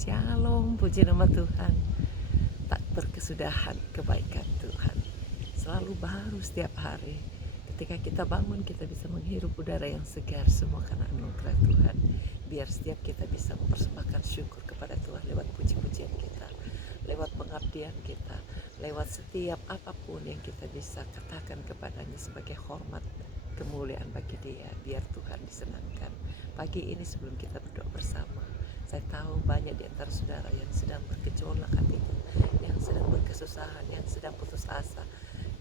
Shalom, puji nama Tuhan. Tak berkesudahan kebaikan Tuhan selalu baru setiap hari. Ketika kita bangun, kita bisa menghirup udara yang segar, semua karena anugerah Tuhan. Biar setiap kita bisa mempersembahkan syukur kepada Tuhan lewat puji-pujian kita, lewat pengabdian kita, lewat setiap apapun yang kita bisa katakan kepadanya sebagai hormat kemuliaan bagi Dia. Biar Tuhan disenangkan. Pagi ini sebelum kita berdoa bersama, saya tahu banyak di antara saudara yang sedang bergejolak hatinya, yang sedang berkesusahan, yang sedang putus asa.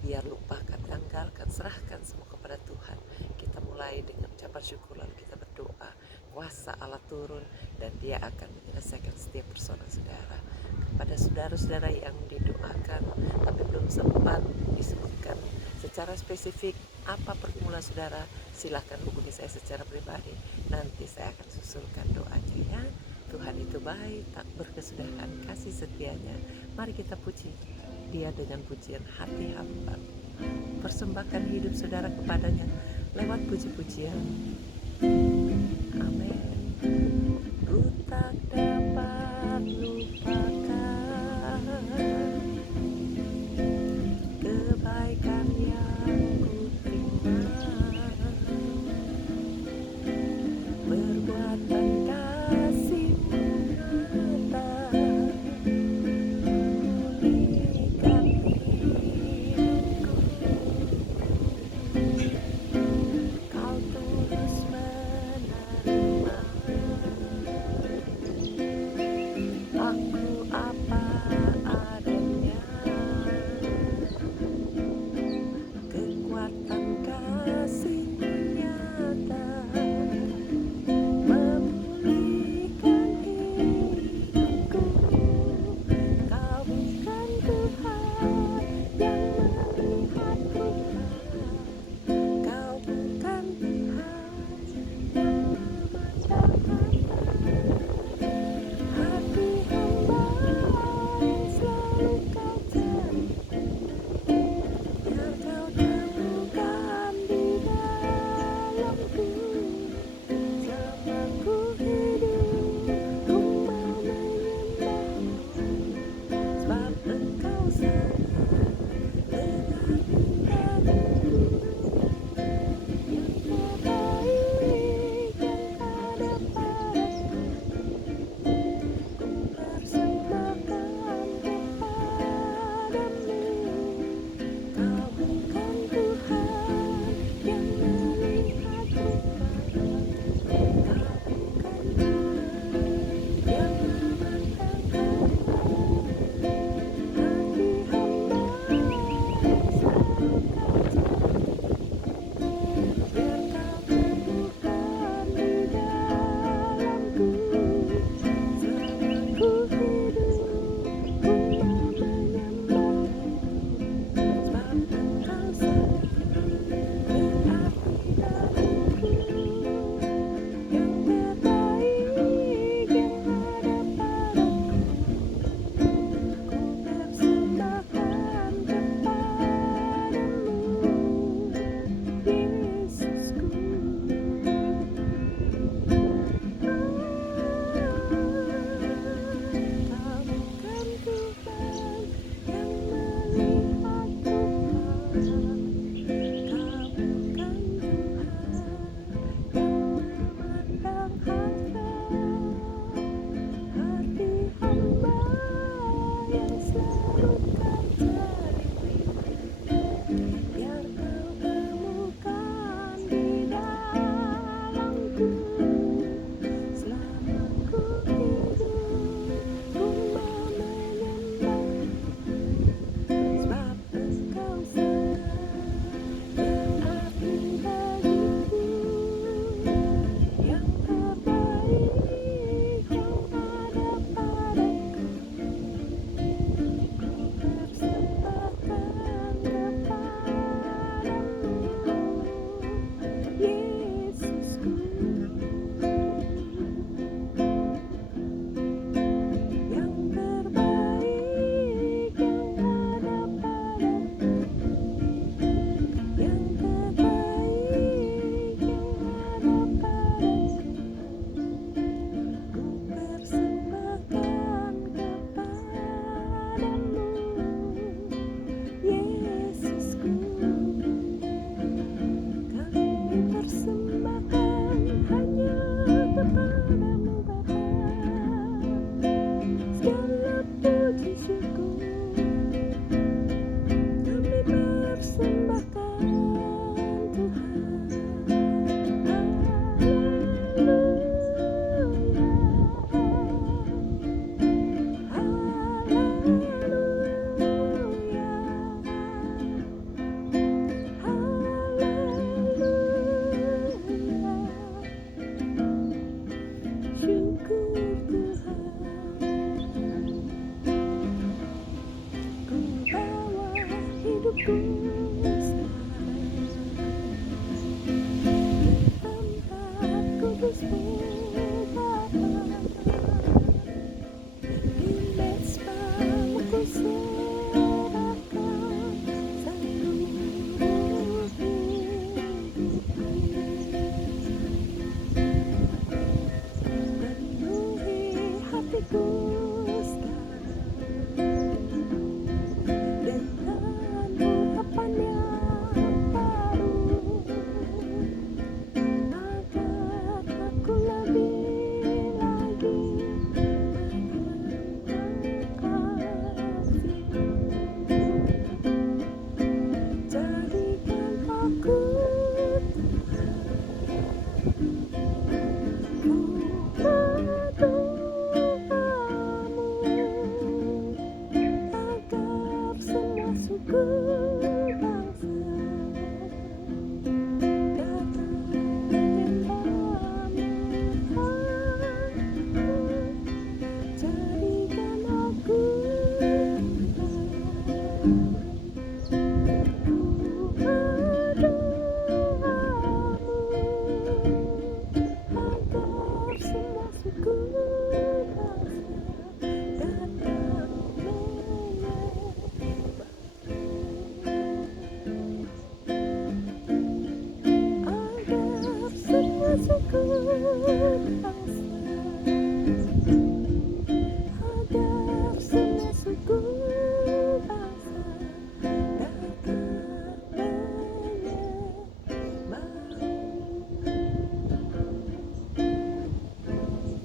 Biar lupakan, tanggalkan, serahkan semua kepada Tuhan. Kita mulai dengan ucapan syukur, lalu kita berdoa. Kuasa Allah turun dan Dia akan menyelesaikan setiap persoalan saudara. Kepada saudara-saudara yang didoakan tapi belum sempat disebutkan secara spesifik apa pergumulan saudara, silahkan hubungi saya secara pribadi. Nanti saya akan susulkan doanya ya. Tuhan itu baik, tak berkesudahan, kasih setianya. Mari kita puji Dia dengan pujian hati hamba. Persembahkan hidup saudara kepadanya lewat puji-pujian. Amin. Ku tak dapat lupakan kebaikan yang ku terima, perbuatan kasih-Mu nyata, pulihkan hidupku. Kau tulus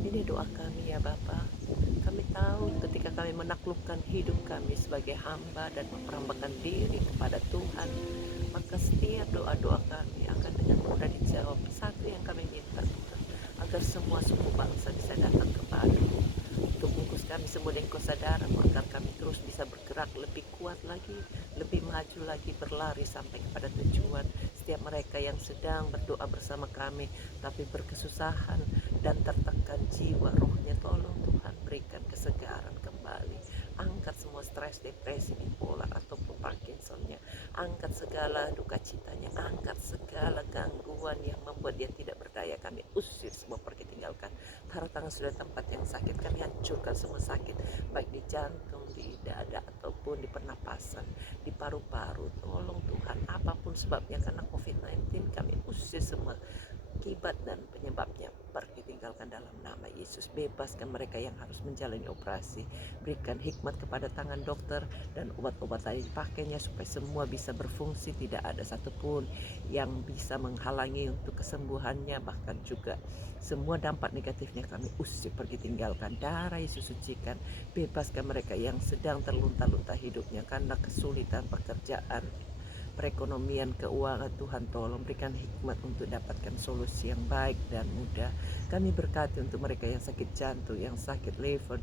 Ini doa kami ya Bapa. Kami tahu ketika kami menaklukkan hidup kami sebagai hamba dan memperambakan diri kepada Tuhan, maka setiap doa-doa kami akan dengan mudah dijawab. Satu yang kami minta Tuhan, agar semua suku bangsa bisa datang kepadamu, untuk bungkus kami semua dengan kesadaran, agar kami terus bisa bergerak lebih kuat lagi, lebih maju lagi, berlari sampai kepada tujuan. Setiap mereka yang sedang berdoa bersama kami tapi berkesusahan dan tertekan jiwa rohnya, tolong Tuhan berikan kesegaran kembali. Angkat semua stres, depresi, bipolar ataupun Parkinsonnya. Angkat segala duka citanya, angkat segala gangguan yang membuat dia tidak berdaya. Kami usir semua, pergi tinggalkan. Taruh tangan sudah tempat yang sakit, kami hancurkan semua sakit, baik di jantung, di dada ataupun di pernapasan, di paru-paru. Tolong Tuhan, apapun sebabnya karena COVID-19, kami usir semua akibat dan penyebabnya, pergi tinggalkan dalam nama Yesus. Bebaskan mereka yang harus menjalani operasi, berikan hikmat kepada tangan dokter dan obat-obat yang dipakainya supaya semua bisa berfungsi, tidak ada satupun yang bisa menghalangi untuk kesembuhannya. Bahkan juga semua dampak negatifnya kami usir, pergi tinggalkan. Darah Yesus sucikan, bebaskan mereka yang sedang terlunta-lunta hidupnya karena kesulitan pekerjaan, perekonomian, keuangan. Tuhan tolong berikan hikmat untuk dapatkan solusi yang baik dan mudah. Kami berkati untuk mereka yang sakit jantung, yang sakit liver,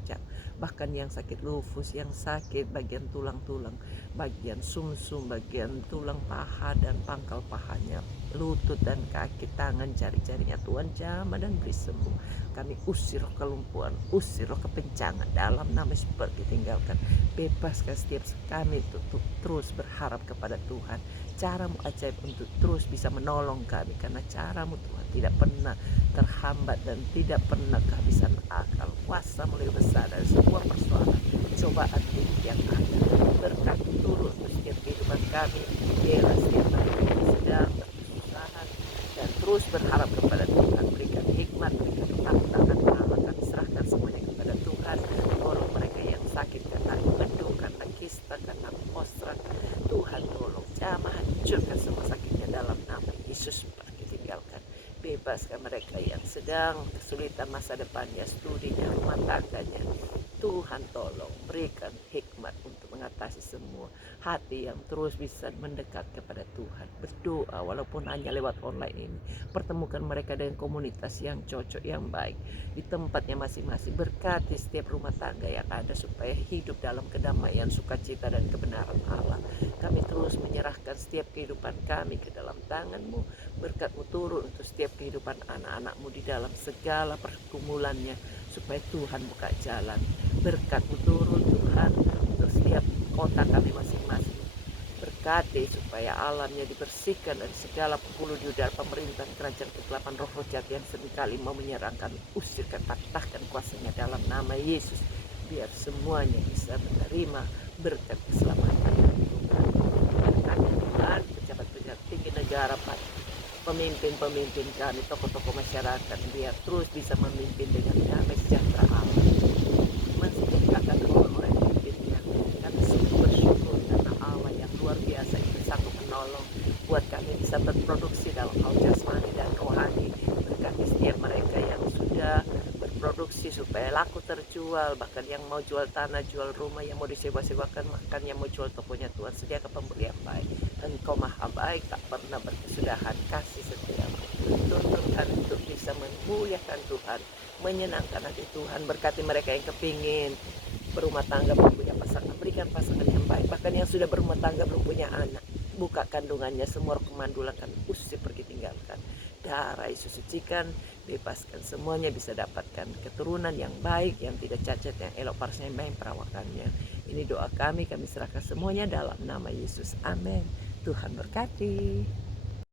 bahkan yang sakit lupus, yang sakit bagian tulang-tulang, bagian sumsum, bagian tulang paha dan pangkal pahanya, lutut dan kaki, tangan, jari-jarinya. Tuhan jamah dan beri sembuh. Kami usir roh kelumpuhan, usir roh kepencangan dalam nama Yesus, pergi tinggalkan. Bebaskan setiap kami untuk terus berharap kepada Tuhan. Caramu ajaib untuk terus bisa menolong kami, karena caramu Tuhan tidak pernah terhambat dan tidak pernah kehabisan akal. Kuasa-Mu lebih besar dari semua persoalan, cobaan hidup yang ada. Berkat turun untuk setiap kehidupan kami, biarlah setiap kami sedang berkesusahan dan terus berharap kepada Tuhan. Berikan hikmat, berikan ketakutan Allah. Kami serahkan semuanya kepada Tuhan. Tolong mereka yang sakit karena mendung, karena kista, karena postrat. Tuhan tolong jamah, hancurkan semua sakitnya dalam nama Yesus, pergi tinggalkan. Bebaskan mereka yang sedang kesulitan masa depannya, studinya, rumah tangganya. Tuhan tolong berikan hikmat untuk mengatasi semua. Hati yang terus bisa mendekat kepada Tuhan, berdoa walaupun hanya lewat online ini. Pertemukan mereka dengan komunitas yang cocok, yang baik di tempatnya masing-masing. Berkati setiap rumah tangga yang ada supaya hidup dalam kedamaian, sukacita dan kebenaran Allah. Kami terus menyerahkan setiap kehidupan kami ke dalam tangan-Mu. Berkat-Mu turun untuk setiap kehidupan anak-anak-Mu di dalam segala pergumulannya, supaya Tuhan buka jalan. Berkat-Mu turun Tuhan untuk setiap kota kami masing-masing. Berkati supaya alamnya dibersihkan dari segala pembuluh di udara pemerintahan kerajaan kegelapan roh-roh jahat yang seringkali mau menyerang kami. Usirkan, patahkan kuasanya dalam nama Yesus, biar semuanya bisa menerima berkat keselamatan Tuhan. Berkati Tuhan pejabat-pejabat tinggi negara, pemimpin-pemimpin kami, tokoh-tokoh masyarakat, biar terus bisa memimpin dengan damai sejahtera Allah. jual, bahkan yang mau jual tanah, jual rumah, yang mau disewa-sewakan, bahkan yang mau jual tokonya, Tuhan sediakan pembeli yang baik. Engkau maha baik, tak pernah berkesudahan, kasih setiamu. Tuntun kami untuk bisa memuliakan Tuhan, menyenangkan hati Tuhan. Berkati mereka yang kepingin berumah tangga, belum punya pasangan, berikan pasangan yang baik. Bahkan yang sudah berumah tangga belum punya anak, buka kandungannya, semua roh kemandulan kami usir pergi, tinggalkan. Darah Yesus sucikan, bebaskan semuanya, bisa dapatkan keturunan yang baik, yang tidak cacat, yang elok parasnya, yang baik perawakannya. Ini doa kami serahkan semuanya dalam nama Yesus. Amin. Tuhan berkati.